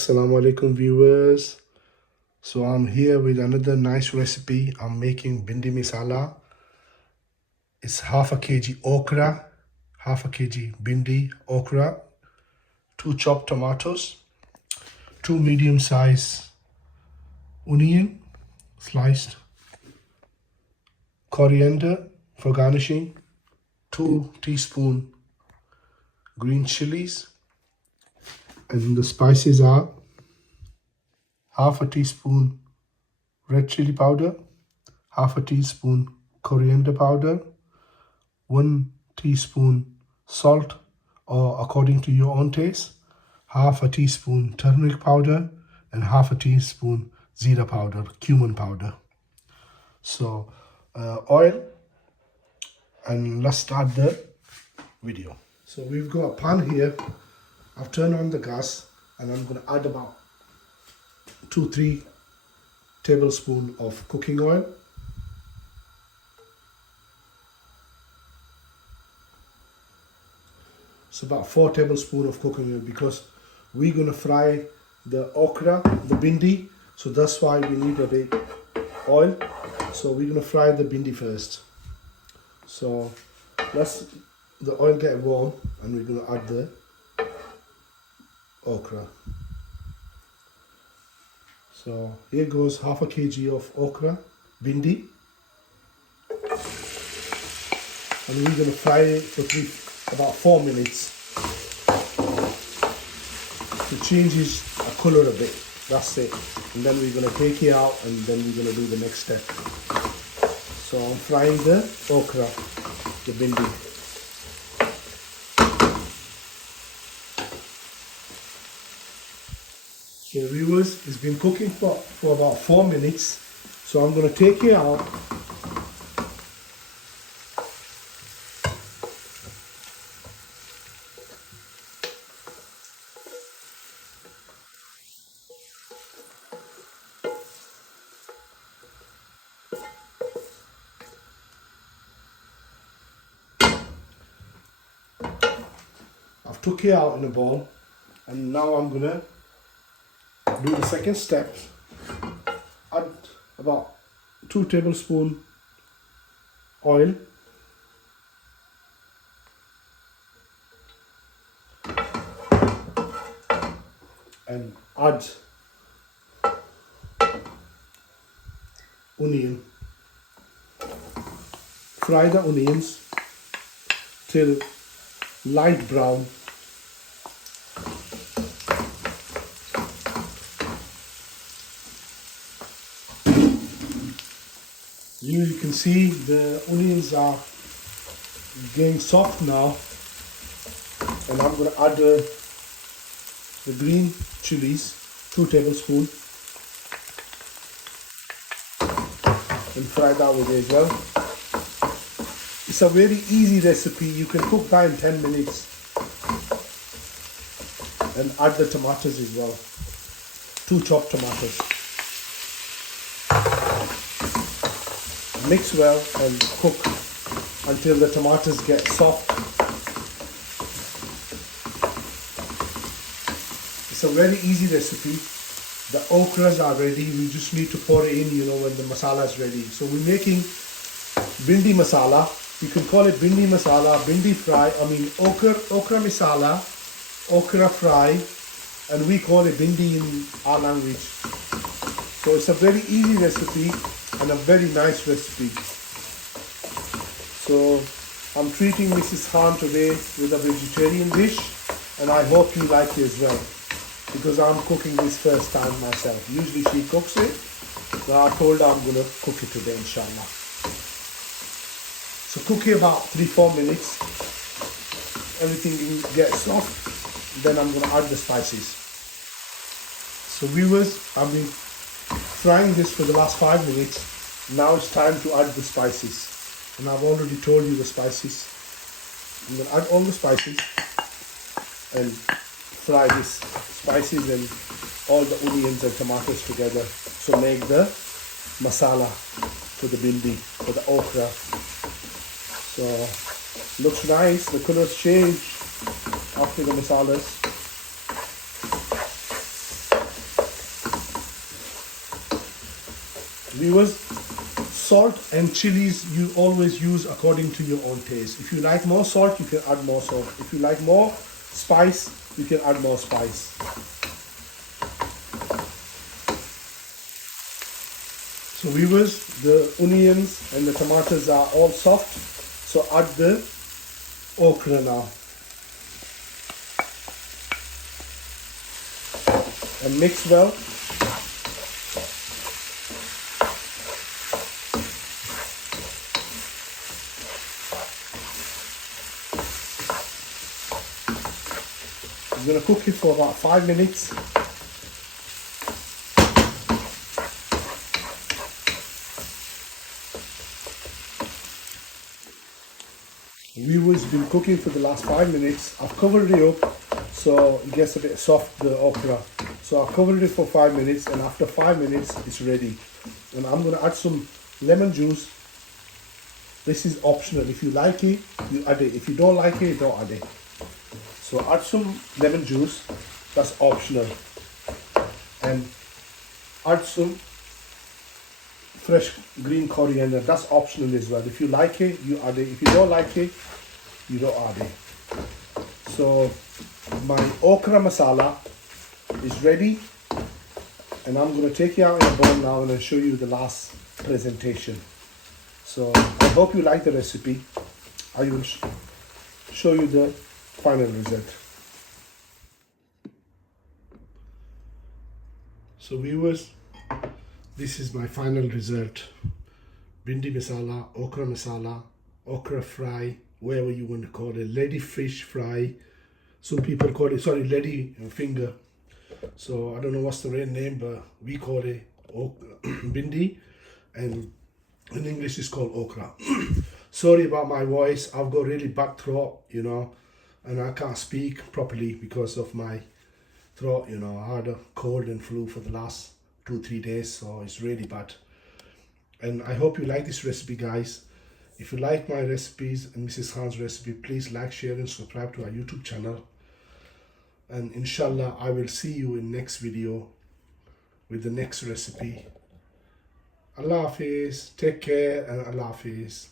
Assalamu alaikum viewers. So I'm here with another nice recipe. I'm making Bhindi Masala. It's half a kg okra, half a kg bhindi okra, 2 chopped tomatoes, 2 medium-sized onion sliced, coriander for garnishing, 2 teaspoon green chilies, and the spices are half a teaspoon red chili powder, half a teaspoon coriander powder, 1 teaspoon salt or according to your own taste, half a teaspoon turmeric powder, and half a teaspoon zira powder, cumin powder. So oil, and let's start the video. So we've got a pan here. I've turned on the gas and I'm going to add about 2-3 tablespoons of cooking oil. It's about 4 tablespoons of cooking oil because we're going to fry the okra, the bhindi, so that's why we need a bit oil. So we're going to fry the bhindi first. So let's the oil get warm and we're going to add the okra. So here goes half a kg of okra bhindi, and we're going to fry it for about 4 minutes. It changes a color a bit, that's it. And then we're going to take it out and then we're going to do the next step. So I'm frying the okra, the bhindi. Okay viewers, it's been cooking for about 4 minutes. So I'm going to take it out. I've took it out in a bowl, and now I'm going to do the second step. Add about 2 tablespoons oil, and add onion. Fry the onions till light brown. You can see the onions are getting soft now, and I'm going to add the green chilies, 2 tablespoons, and fry that with it as well. It's a very easy recipe. You can cook that in 10 minutes, and add the tomatoes as well, 2 chopped tomatoes. Mix well and cook until the tomatoes get soft. It's a very easy recipe. The okras are ready. We just need to pour it in, when the masala is ready. So we're making Bhindi Masala. You can call it Bhindi Masala, Bhindi fry. Okra Masala, okra fry, and we call it Bhindi in our language. So it's a very easy recipe and a very nice recipe. So I'm treating Mrs. Khan today with a vegetarian dish, and I hope you like it as well, because I'm cooking this first time myself. Usually she cooks it, so I told her I'm going to cook it today, inshallah. So cook it about 3-4 minutes. Everything gets soft, then I'm going to add the spices. So viewers, I've been frying this for the last 5 minutes. Now it's time to add the spices, and I've already told you the spices. I'm going to add all the spices and fry this spices and all the onions and tomatoes together, so make the masala for the bhindi, for the okra. So looks nice, the colors change after the masalas. Viewers, salt and chilies you always use according to your own taste. If you like more salt, you can add more salt. If you like more spice, you can add more spice. So viewers, the onions and the tomatoes are all soft. So add the okra now. And mix well. I'm going to cook it for about 5 minutes. Viewers, been cooking for the last 5 minutes. I've covered it up so it gets a bit soft, the okra. So I've covered it for 5 minutes, and after 5 minutes it's ready. And I'm going to add some lemon juice. This is optional. If you like it, you add it. If you don't like it, don't add it. So add some lemon juice, that's optional. And add some fresh green coriander, that's optional as well. If you like it, you add it. If you don't like it, you don't add it. So my okra masala is ready, and I'm going to take it out in a bowl now and I'll show you the last presentation. So I hope you like the recipe. I will show you the final result. So viewers, this is my final result. Bhindi masala, okra fry, whatever you want to call it, lady fish fry. Some people call it, sorry, lady finger. So I don't know what's the real name, but we call it bhindi, and in English it's called okra. Sorry about my voice, I've got really bad throat, you know, and I can't speak properly because of my throat, you know. I had a cold and flu for the last 2-3 days, so it's really bad. And I hope you like this recipe, guys. If you like my recipes and Mrs. Khan's recipe, please like, share and subscribe to our YouTube channel. And inshallah, I will see you in next video with the next recipe. Allah Hafiz, take care, and Allah Hafiz.